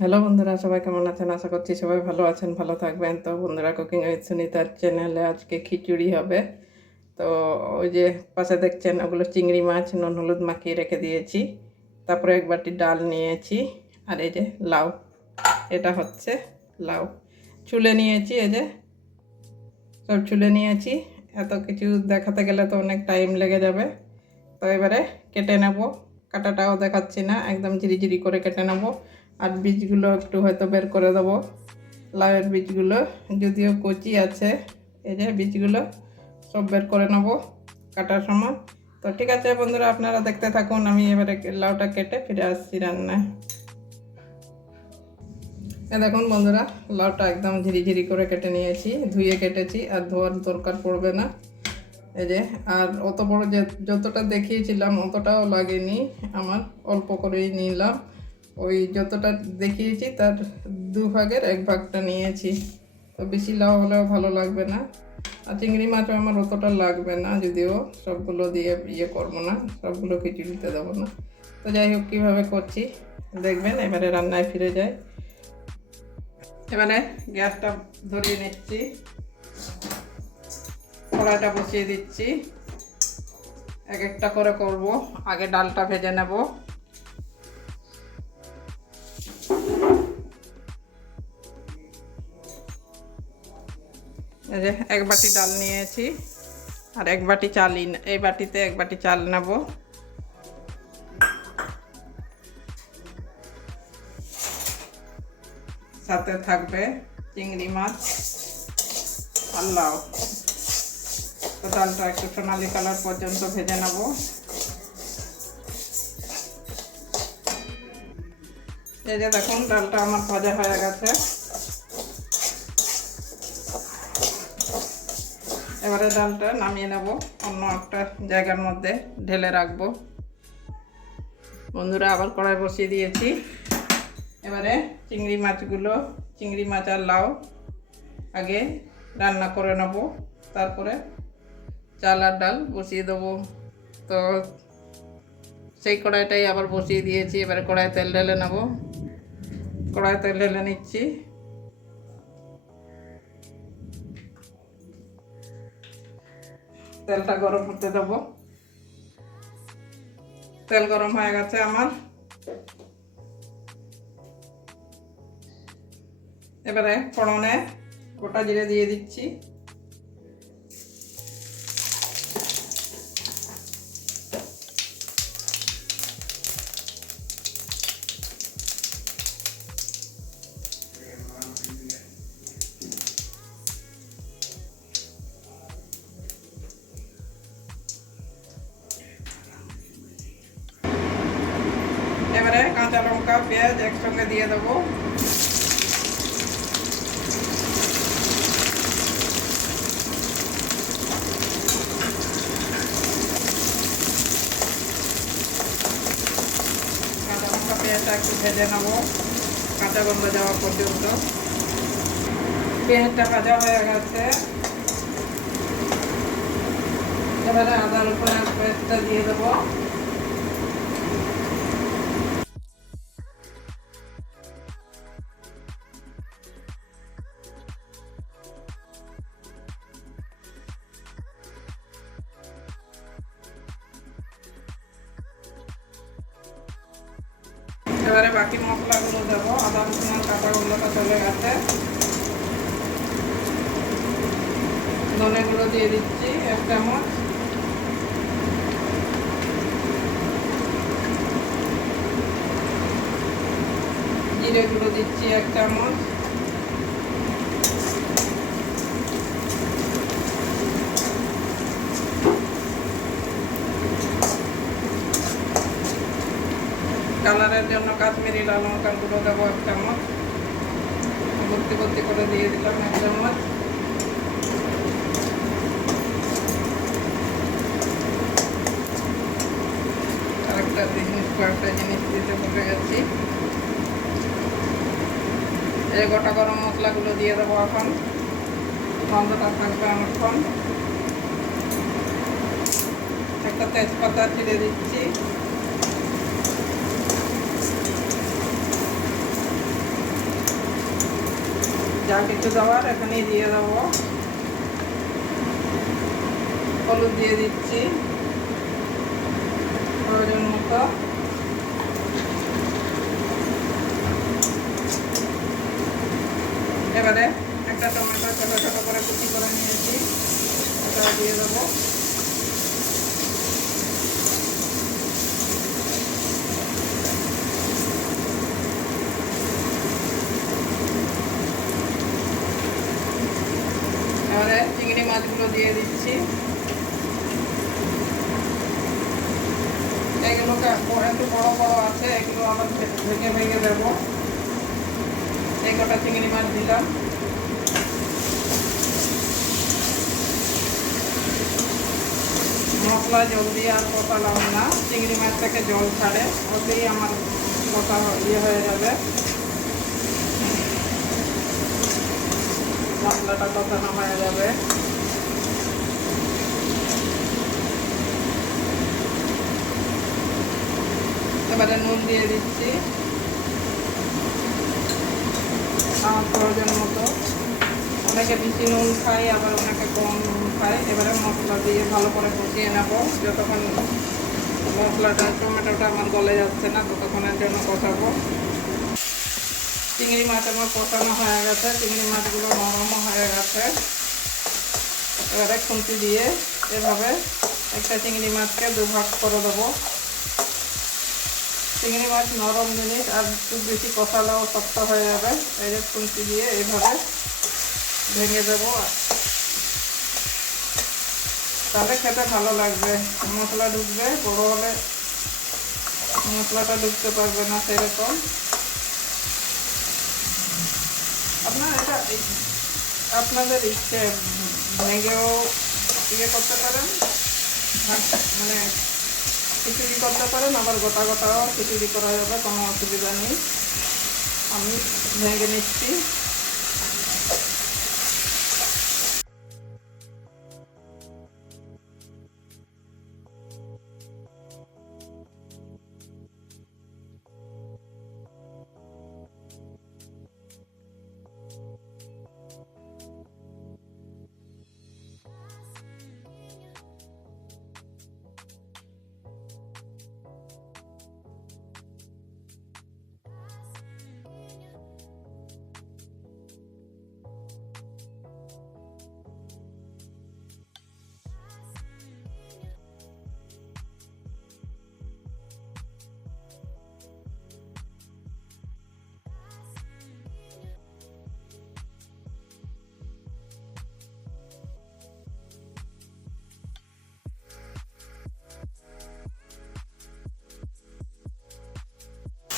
Hello বন্ধুরা, সবাই কেমন আছেন? আশা করছি সবাই ভালো আছেন, ভালো থাকবেন। তো বন্ধুরা কুকিং উইথ সুনিতার চ্যানেলে আজকে খিচুড়ি হবে। তো ওই যে পাশে দেখছেন, ওগুলো চিংড়ি মাছ, নুন হলুদ মাখিয়ে রেখে দিয়েছি। তারপরে এক বাটি ডাল নিয়েছি। আর এই যে লাউ, এটা হচ্ছে লাউ। চুলে নিয়েছি, এই যে সব চুলে নিয়েছি। এত কিছু দেখাতে গেলে তো অনেক টাইম লেগে যাবে। তো এবারে কেটে নেব। কাটাটাও দেখাচ্ছি না, একদম ঝিরিঝিরি করে কেটে নেব। আর বীজগুলো একটু হয়তো বের করে দেবো। লাউয়ের বীজগুলো, যদিও কচি আছে, এই যে বীজগুলো সব বের করে নেব কাটার সময়। তো ঠিক আছে বন্ধুরা, আপনারা দেখতে থাকুন, আমি এবারে লাউটা কেটে ফিরে আসছি রান্নায়। দেখুন বন্ধুরা, লাউটা একদম ঝিরিঝিরি করে কেটে নিয়েছি, ধুয়ে কেটেছি, আর ধোয়ার দরকার পড়বে না। এই যে, আর অত বড় যে যতটা দেখিয়েছিলাম, অতটাও লাগেনি। আমার অল্প করেই নিলাম। ওই যতটা দেখিয়েছি তার দু ভাগের এক ভাগটা নিয়েছি। তো বেশি লাউ হলেও ভালো লাগবে না। আর চিংড়ি মাছও আমার অতটা লাগবে না, যদিও সবগুলো দিয়ে ইয়ে করব না, সবগুলো খিচুড়িতে দেবো না। তো যাই হোক, কীভাবে করছি দেখবেন, এবারে রান্নায় ফিরে যায় এবারে গ্যাসটা ধরিয়ে নিচ্ছি। কড়াইটা বসিয়ে দিচ্ছি। এক একটা করে করব। আগে ডালটা ভেজে নেব। যে এক বাটি ডাল নিয়েছি আর এক বাটি চাল এই বাটিতে এক বাটি চাল নেব। সাথে থাকবে চিংড়ি মাছ আর লাউ। তো ডালটা একটু সোনালি কালার পর্যন্ত ভেজে নেব। এই যে দেখুন, ডালটা আমার ভাজা হয়ে গেছে। এবারে ডালটা নামিয়ে নেব। অন্য একটা জায়গার মধ্যে ঢেলে রাখব। বন্ধুরা, আবার কড়াই বসিয়ে দিয়েছি। এবারে চিংড়ি মাছগুলো, চিংড়ি মাছ আর লাউ আগে রান্না করে নেব। তারপরে চাল আর ডাল বসিয়ে দেবো। তো সেই কড়াইটাই আবার বসিয়ে দিয়েছি। এবারে কড়াই তেল ঢেলে নেব। কড়াই তেল ঢেলে নিচ্ছি। তেলটা গরম হতে দেব। তেল গরম হয়ে গেছে আমার। এবারে ফোড়নে গোটা জিরে দিয়ে দিচ্ছি। লঙ্কা পেঁয়াজ একসঙ্গে দিয়ে দেবো। কাঁচা লঙ্কা পেঁয়াজটা একটু ভেজে নেব। কাঁচা গন্ধ যাওয়া পর্যন্ত। পেঁয়াজটা ভাজা হয়ে গেছে। এবারে আদা রসুনের পেস্টটা দিয়ে দেবো। জিরেগুলো দিচ্ছি এক চামচ কালারের জন্য কাশ্মীরি লাল লঙ্কার গুঁড়ো দেবো এক চামচ ভর্তি ভর্তি করে দিয়ে দিলাম এক চামচ। আরেকটা জিনিস, কয়েকটা জিনিস দিতে ভুলে গেছি। এই গোটা গরম মশলাগুলো দিয়ে দেবো এখন। গন্ধটা থাকবে অনেকক্ষণ। একটা তেজপাতা ছিঁড়ে দিচ্ছি। যা কিছু দেওয়ার এখানেই দিয়ে দেবো। হলুদ দিয়ে দিচ্ছি। প্রয়োজন মতো। এবারে একটা টমেটো ছোটো ছোটো করে কুচি করে নিয়েছি। ওটা দিয়ে দেবো। এবারে চিংড়ি মাছগুলো দিয়ে দিচ্ছি। এগুলোকে একটু বড় বড় আছে, এগুলো আবার ভেঙে ভেঙে দেবো এই কটা চিংড়ি মাছ দিলাম মশলা জলদি আর কষালাম না। চিংড়ি মাছ থেকে জল ছাড়ে ওতেই আমার কষা ইয়ে হয়ে যাবে। মশলাটা কষানো হয়ে যাবে। এবারে নুন দিয়ে দিচ্ছি। আমার প্রয়োজন মতো। অনেকে বেশি নুন খাই আবার অনেকে কম নুন খায় এবারে মশলা দিয়ে ভালো করে কষিয়ে নেব। যতক্ষণ মশলাটা, টমেটোটা আমার গলে যাচ্ছে না, ততক্ষণের জন্য কষাবো। চিংড়ি মাছ আমার কষানো হয়ে গেছে, চিংড়ি মাছগুলো নরমও হয়ে গেছে। এবারে খুন্তি দিয়ে এভাবে একটা চিংড়ি মাছকে দুভাগ করে দেবো। চিংড়ি মাছ নরম জিনিস, আর একটু বেশি কষালেও শক্ত হয়ে যাবে। এই যে খুন্তি দিয়ে এইভাবে ভেঙে দেবো। তাহলে খেতে ভালো লাগবে। মশলা ঢুকবে, বড় হলে মশলাটা ঢুকতে পারবে না সেরকম। আপনার এটা আপনাদের ইচ্ছে ভেঙেও ইয়ে করতে পারেন মানে খিচুড়ি করতে পারেন, আবার গোটা গোটাও খিচুড়ি করা যাবে, কোনো অসুবিধা নেই। আমি ভেঙে নিচ্ছি।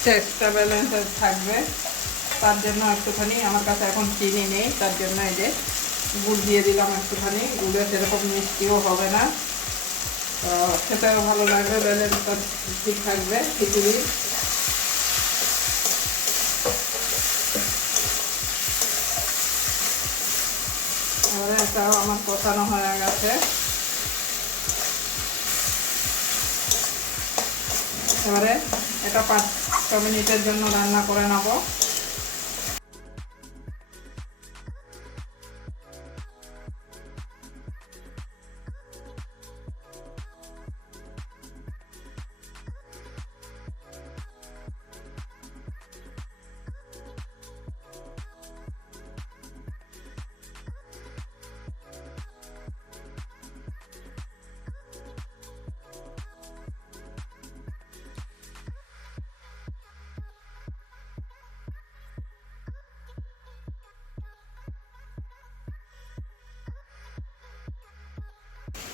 চেষ্টা ব্যালেন্স থাকবে। তার জন্য একটুখানি আমার কাছে এখন চিনি নেই, তার জন্য এই যে গুড় দিয়ে দিলাম একটুখানি। গুড়ে সেরকম মিষ্টিও হবে না। তো খেতেও ভালো লাগবে ব্যালেন্সটা ঠিক থাকবে, খিচুড়ি। এবারে এটাও আমার কষানো হয়ে গেছে। এবারে এটা পাঁচ ছ মিনিটের জন্য রান্না করে নেব।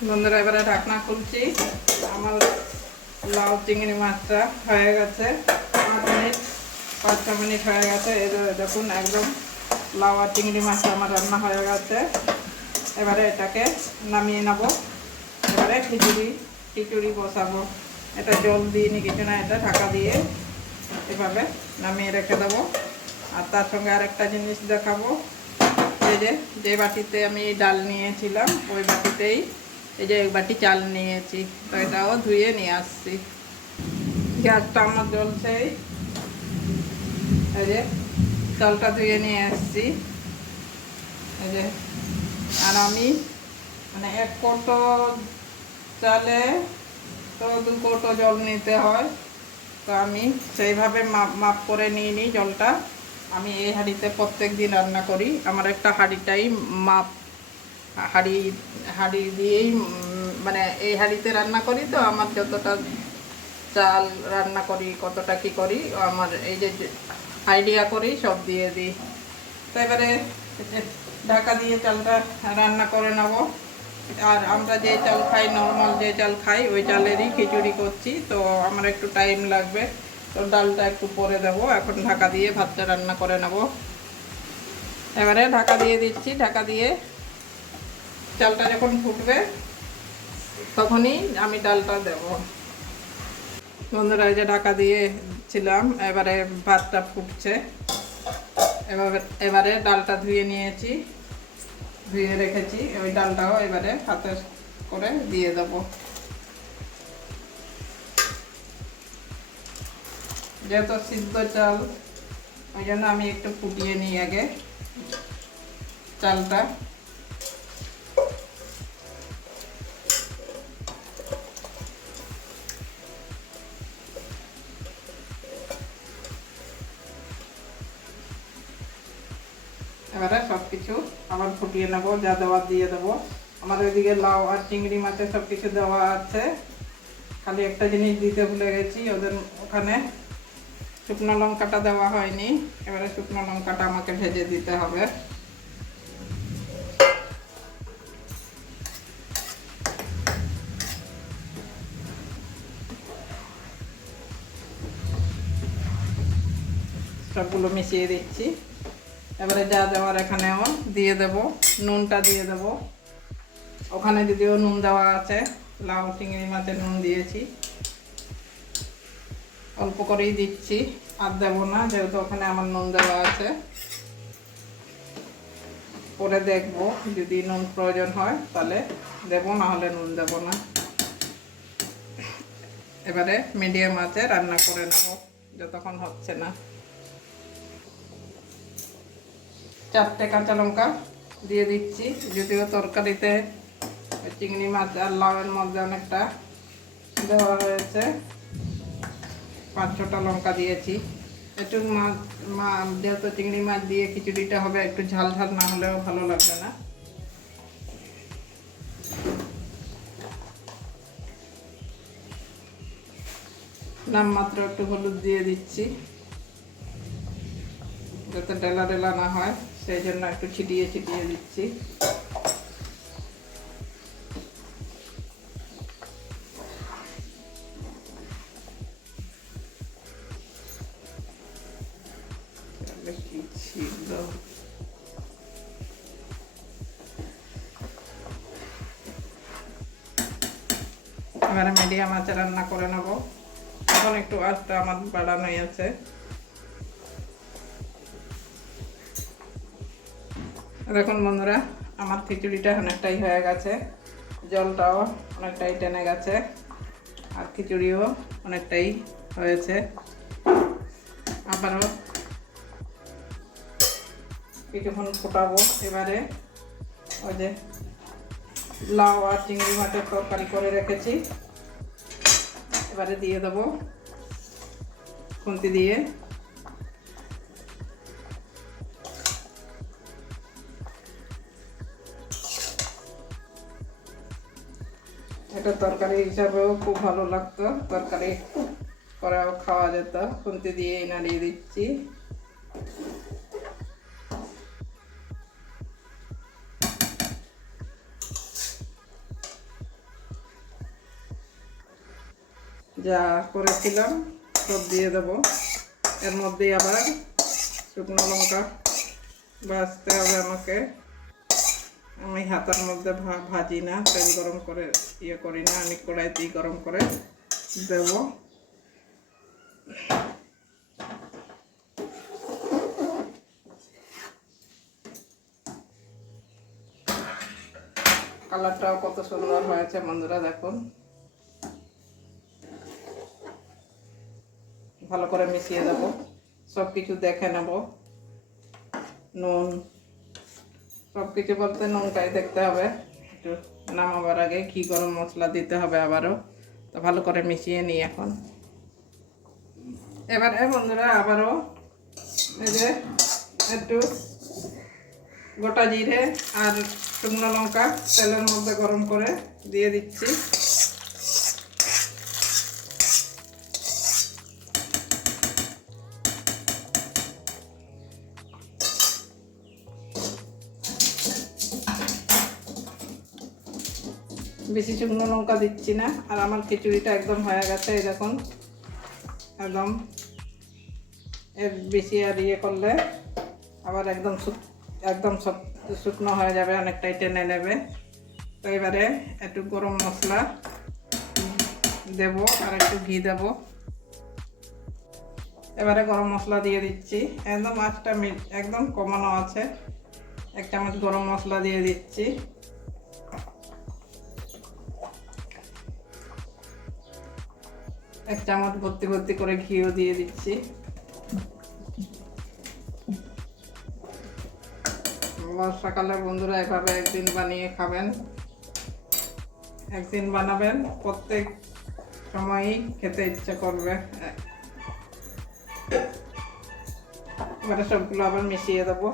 বন্ধুরা, এবারে ঢাকনা খুলছি। আমার লাউ চিংড়ি মাছটা হয়ে গেছে। পাঁচ মিনিট, পাঁচ ছ মিনিট হয়ে গেছে। এই দেখুন, একদম লাউ আর চিংড়ি মাছটা আমার রান্না হয়ে গেছে। এবারে এটাকে নামিয়ে নেব। এবারে খিচুড়ি খিচুড়ি বসাবো। এটা জল দিইনি কিছু না, এটা ঢাকা দিয়ে এভাবে নামিয়ে রেখে দেবো। আর তার সঙ্গে আরেকটা জিনিস দেখাবো। এই যে যে বাটিতে আমি ডাল নিয়েছিলাম, ওই বাটিতেই এই যে এক বাটি চাল নিয়েছি, তো এটাও ধুয়ে নিয়ে আসছি। গ্যাসটা আমার জ্বলছেই এই যে চালটা ধুয়ে নিয়ে আসছি। এই যে, আর আমি মানে এক কৌটো চালে তো দু কৌটো জল নিতে হয়। তো আমি সেইভাবে মাপ মাপ করে নিয়ে নিই জলটা। আমি এই হাঁড়িতে প্রত্যেক দিন রান্না করি। আমার একটা হাঁড়িটাই মাপ হাঁড়ি হাঁড়ি দিয়েই মানে এই হাঁড়িতে রান্না করি তো, আমার যতটা চাল রান্না করি, কতটা কি করি, আমার এই যে আইডিয়া করি, সব দিয়ে দিই। তো এবারে ঢাকা দিয়ে চালটা রান্না করে নেব। আর আমরা যে চাল খাই নর্মাল যে চাল খাই, ওই চালেরই খিচুড়ি করছি। তো আমার একটু টাইম লাগবে। তো ডালটা একটু পরে দেব। এখন ঢাকা দিয়ে ভাতটা রান্না করে নেব। এবারে ঢাকা দিয়ে দিচ্ছি। ঢাকা দিয়ে চালটা যখন ফুটবে, তখনই আমি ডালটা দেব। বন্ধুরা যে ঢাকা দিয়ে ছিলাম এবারে ভাতটা ফুটছে। এবারে এবারে ডালটা ধুয়ে নিয়েছি, ধুয়ে রেখেছি। ওই ডালটাও এবারে হাতে করে দিয়ে দেবো। যেহেতু সিদ্ধ চাল, ওই জন্য আমি একটু ফুটিয়ে নিই আগে। চালটা এবারে সব কিছু আবার ফুটিয়ে নেব, যা দেওয়ার দিয়ে দেবো। আমার ওইদিকে লাউ আর চিংড়ি মাছের সব কিছু দেওয়া আছে। খালি একটা জিনিস দিতে ভুলে গেছি, ওদের ওখানে শুকনো লঙ্কাটা দেওয়া হয়নি। এবারে শুকনো লঙ্কাটা আমাকে ভেজে দিতে হবে। সবগুলো মিশিয়ে দিচ্ছি। এবারে যা দেওয়ার এখানেও দিয়ে দেব, নুনটা দিয়ে দেব। ওখানে যদিও নুন দেওয়া আছে, লাউ চিংড়ি মাছের নুন দিয়েছি। অল্প করেই দিচ্ছি, আর দেবো না, যেহেতু ওখানে আমার নুন দেওয়া আছে। পরে দেখব, যদি নুন প্রয়োজন হয়, তাহলে দেবো না হলে নুন দেবো না। এবারে মিডিয়াম আছে রান্না করে নেব, যতক্ষণ হচ্ছে না। চারটে কাঁচা লঙ্কা দিয়ে দিচ্ছি। যদিও তরকারিতে চিংড়ি মাছ আর লাউয়ের মধ্যে অনেকটা দেওয়া হয়েছে পাঁচ ছটা লঙ্কা দিয়েছি। একটু মাছ, মা, যেহেতু চিংড়ি মাছ দিয়ে খিচুড়িটা হবে, একটু ঝাল ঝাল না হলেও ভালো লাগবে না। নামমাত্র একটু হলুদ দিয়ে দিচ্ছি, যাতে ডেলা ডেলা না হয়। সেই জন্য একটু ছিটিয়ে ছিটিয়ে দিচ্ছি। এবারে মিডিয়াম আঁচে রান্না করে নেব। এখন একটু আঁচটা আমার বাড়ানোই আছে। দেখুন বন্ধুরা, আমার খিচুড়িটা অনেকটাই হয়ে গেছে। জলটাও অনেকটাই টেনে গেছে আর খিচুড়িও অনেকটাই হয়েছে। আবারও কিছুক্ষণ ফোটাবো এবারে। ওই যে লাউ আর চিংড়ি মাছের তরকারি করে রেখেছি। এবারে দিয়ে দেবো খুন্তি দিয়ে। এটা তরকারি হিসাবেও খুব ভালো লাগতো। তরকারি করেও খাওয়া যেত। খুন্তি দিয়ে নাড়িয়ে দিচ্ছি। যা করেছিলাম, সব দিয়ে দেবো। এর মধ্যে আবার শুকনো লঙ্কা ভাজতে হবে আমাকে। আমি হাতার মধ্যে ভাজি না, তেল গরম করে ইয়ে করি না, আমি কড়াইতেই গরম করে দেব। কালারটাও কত সুন্দর হয়েছে বন্ধুরা, দেখুন। ভালো করে মিশিয়ে দেব সব কিছু দেখে নেব। নুন সব কিছু বলতে নুনটাই দেখতে হবে। একটু নামাবার আগে ঘি গরম মশলা দিতে হবে আবারও। তো ভালো করে মিশিয়ে নিই এখন। এবারে বন্ধুরা আবারও এই যে একটু গোটা জিরে আর শুকনো লঙ্কা তেলের মধ্যে গরম করে দিয়ে দিচ্ছি। বেশি শুকনো লঙ্কা দিচ্ছি না, আর আমার খিচুড়িটা একদম হয়ে গেছে দেখুন। একদম এর বেশি আর ইয়ে করলে আবার একদম একদম শুকনো হয়ে যাবে, অনেকটাই টেনে নেবে। তো এবারে একটু গরম মশলা দেব আর একটু ঘি দেব। এবারে গরম মশলা দিয়ে দিচ্ছি। একদম আঁচটা মি- একদম কমানো আছে। এক চামচ গরম মশলা দিয়ে দিচ্ছি। এক চামচ ভর্তি ভর্তি করে ঘিও দিয়ে দিচ্ছি। বর্ষাকালে বন্ধুরা এভাবে একদিন বানিয়ে খাবেন। একদিন বানাবেন, প্রত্যেক সময়ই খেতে ইচ্ছে করবে। এবারে সবগুলো আবার মিশিয়ে দেবো।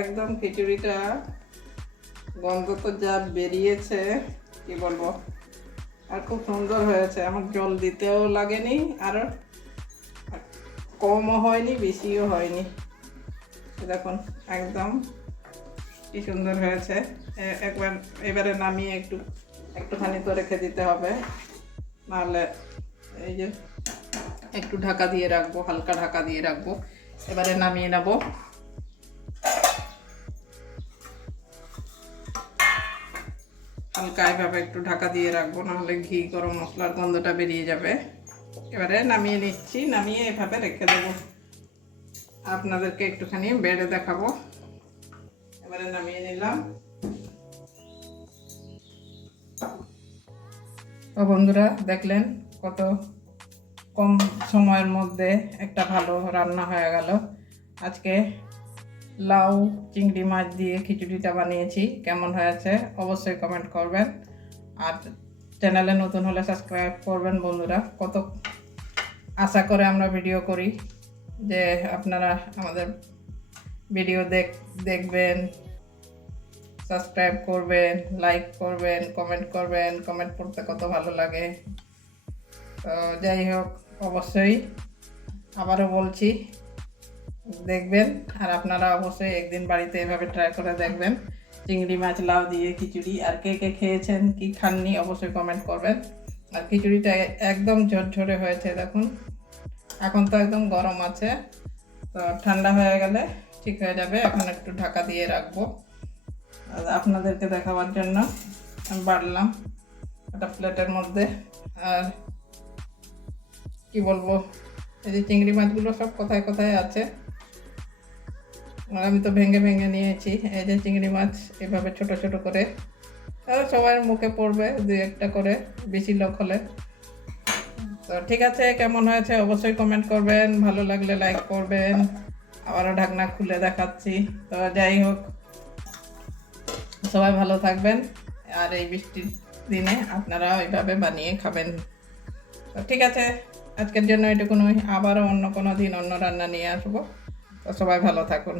একদম খিচুড়িটা গন্ধ তো যা বেরিয়েছে, কি বলব? আর খুব সুন্দর হয়েছে। আমার জল দিতেও লাগেনি, আর কমও হয়নি, বেশিও হয়নি। দেখুন, একদম কি সুন্দর হয়েছে। একবার, এবারে নামিয়ে একটু, একটুখানি তো রেখে দিতে হবে। নাহলে এই যে একটু ঢাকা দিয়ে রাখব, হালকা ঢাকা দিয়ে রাখব। এবারে নামিয়ে নেব। হালকা এভাবে একটু ঢাকা দিয়ে রাখব, নাহলে ঘি, গরম মশলার গন্ধটা বেরিয়ে যাবে। এবারে নামিয়ে নিচ্ছি, নামিয়ে এভাবে রেখে দেবো। আপনাদেরকে একটুখানি বেড়ে দেখাবো। এবারে নামিয়ে নিলাম। তো বন্ধুরা, দেখলেন কত কম সময়ের মধ্যে একটা ভালো রান্না হয়ে গেল। আজকে লাউ, চিংড়ি মাছ দিয়ে খিচুড়িটা বানিয়েছি। কেমন হয়েছে অবশ্যই কমেন্ট করবেন। আর চ্যানেলে নতুন হলে সাবস্ক্রাইব করবেন বন্ধুরা। কত আশা করে আমরা ভিডিও করি যে আপনারা আমাদের ভিডিও দেখ, দেখবেন সাবস্ক্রাইব করবেন লাইক করবেন কমেন্ট করবেন। কমেন্ট করতে কত ভালো লাগে। তো যাই হোক, অবশ্যই আবারও বলছি দেখবেন। আর আপনারা অবশ্যই একদিন বাড়িতে এভাবে ট্রাই করে দেখবেন। চিংড়ি মাছ, লাউ দিয়ে খিচুড়ি। আর কে কে খেয়েছেন, কি খাননি, অবশ্যই কমেন্ট করবেন। আর খিচুড়িটা একদম ঝরঝরে হয়েছে, দেখুন। এখন তো একদম গরম আছে। তো ঠান্ডা হয়ে গেলে ঠিক হয়ে যাবে। এখন একটু ঢাকা দিয়ে রাখব। আর আপনাদেরকে দেখাবার জন্য আমি বাড়লাম একটা প্লেটের মধ্যে। আর কি বলব? এই যে চিংড়ি মাছগুলো সব কোথায় কোথায় আছে? আমি তো ভেঙে ভেঙে নিয়েছি, এই যে চিংড়ি মাছ এভাবে ছোট ছোট করে। সবার মুখে পড়বে দুই একটা করে, বেশি লোক হলে। তো ঠিক আছে, কেমন হয়েছে অবশ্যই কমেন্ট করবেন, ভালো লাগলে লাইক করবেন। আবারও ঢাকনা খুলে দেখাচ্ছি। তো যাই হোক, সবাই ভালো থাকবেন। আর এই বৃষ্টির দিনে আপনারা ওইভাবে বানিয়ে খাবেন। তো ঠিক আছে, আজকের জন্য এটুকুনই। আবারও অন্য কোনো দিন অন্য রান্না নিয়ে আসব। তো সবাই ভালো থাকুন।